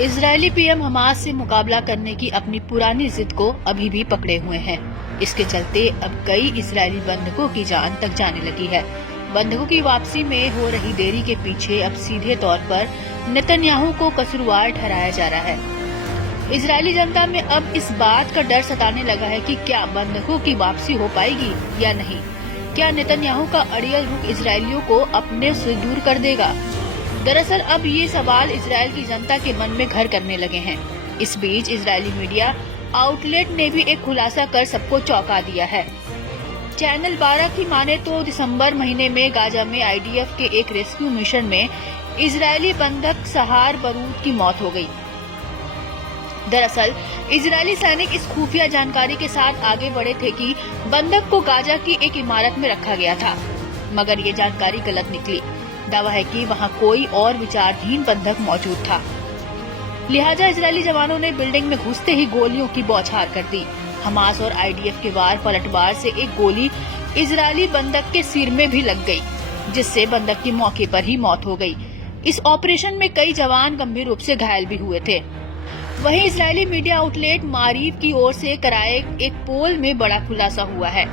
Israeli PM Hamas से मुकाबला करने की अपनी पुरानी जिद को अभी भी पकड़े हुए हैं। इसके चलते अब कई इजरायली बंधकों की जान तक जाने लगी है। बंधकों की वापसी में हो रही देरी के पीछे अब सीधे तौर पर नेतन्याहू को कसूरवार ठहराया जा रहा है। इजरायली जनता में अब इस बात का डर सताने लगा है कि क्या बंधकों की वापसी हो पाएगी या नहीं। क्या नेतन्याहू का अड़ियल रुख इजरायलियों को अपने से दूर कर देगा। दरअसल अब ये सवाल इजरायल की जनता के मन में घर करने लगे हैं। इस बीच इजरायली मीडिया आउटलेट ने भी एक खुलासा कर सबको चौंका दिया है। चैनल 12 की माने तो दिसंबर महीने में गाजा में आईडीएफ के एक रेस्क्यू मिशन में इजरायली बंधक सहार बरूद की मौत हो गई। दरअसल इजरायली सैनिक इस खुफिया जानकारी के साथ आगे बढ़े थे कि बंधक को गाजा की एक इमारत में रखा गया था, मगर ये जानकारी गलत निकली। दावा है कि वहां कोई और विचारहीन बंधक मौजूद था। लिहाजा इजरायली जवानों ने बिल्डिंग में घुसते ही गोलियों की बौछार कर दी। हमास और आईडीएफ के वार पलटवार से एक गोली इजरायली बंधक के सिर में भी लग गई, जिससे बंधक की मौके पर ही मौत हो गई। इस ऑपरेशन में कई जवान गंभीर रूप से घायल भी हुए थे। वहीं इजरायली मीडिया आउटलेट मारीफ की ओर से कराए एक पोल में बड़ा खुलासा हुआ है।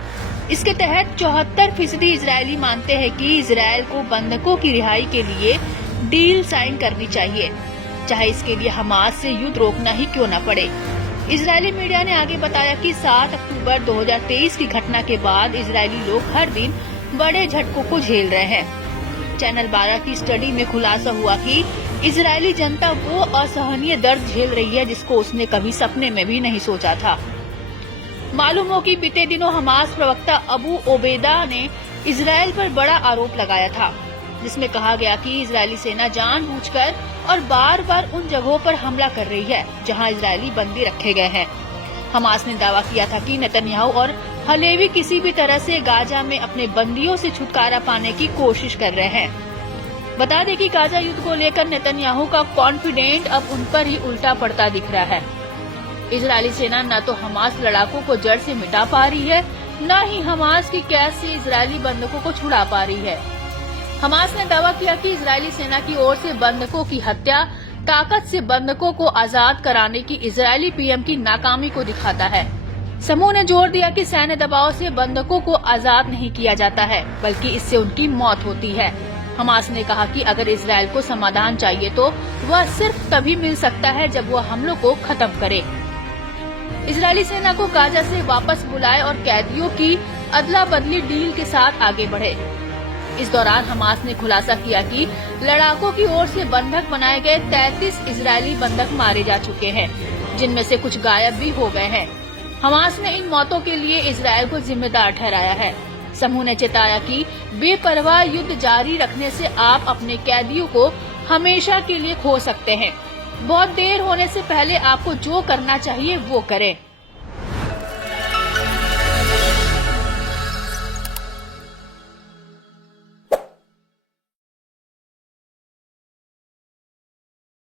इसके तहत 74% इजरायली मानते हैं कि इजरायल को बंधकों की रिहाई के लिए डील साइन करनी चाहिए, चाहे इसके लिए हमास से युद्ध रोकना ही क्यों न पड़े। इजरायली मीडिया ने आगे बताया कि 7 अक्टूबर 2023 की घटना के बाद इजरायली लोग हर दिन बड़े झटकों को झेल रहे हैं। चैनल 12 की स्टडी में खुलासा हुआ कि इजरायली जनता वो असहनीय दर्द झेल रही है जिसको उसने कभी सपने में भी नहीं सोचा था। मालूम हो कि बीते दिनों हमास प्रवक्ता अबू ओबेदा ने इजरायल पर बड़ा आरोप लगाया था, जिसमें कहा गया कि इजरायली सेना जानबूझकर और बार बार उन जगहों पर हमला कर रही है जहां इजरायली बंदी रखे गए हैं। हमास ने दावा किया था कि नेतन्याहू और हलेवी किसी भी तरह से गाजा में अपने बंदियों से छुटकारा पाने की कोशिश कर रहे हैं। बता दें कि गाजा युद्ध को लेकर नेतन्याहू का कॉन्फिडेंट अब उन पर ही उल्टा पड़ता दिख रहा है। इजरायली सेना न तो हमास लड़ाकों को जड़ से मिटा पा रही है, न ही हमास की कैद से इजरायली बंधकों को छुड़ा पा रही है। हमास ने दावा किया कि इजरायली सेना की ओर से बंधकों की हत्या ताकत से बंधकों को आजाद कराने की इजरायली पीएम की नाकामी को दिखाता है। समूह ने जोर दिया कि सैन्य दबाव से बंधकों को आजाद नहीं किया जाता है, बल्कि इससे उनकी मौत होती है। हमास ने कहा कि अगर इजरायल को समाधान चाहिए तो वह सिर्फ तभी मिल सकता है जब वह हमलों को खत्म करे। इजरायली सेना को गाजा से वापस बुलाए और कैदियों की अदला बदली डील के साथ आगे बढ़े। इस दौरान हमास ने खुलासा किया कि लड़ाकों की ओर से बंधक बनाए गए 33 इजरायली बंधक मारे जा चुके हैं, जिनमें से कुछ गायब भी हो गए हैं। हमास ने इन मौतों के लिए इजरायल को जिम्मेदार ठहराया है। समूह ने चेताया कि बेपरवाह युद्ध जारी रखने से आप अपने कैदियों को हमेशा के लिए खो सकते हैं। बहुत देर होने से पहले आपको जो करना चाहिए वो करें।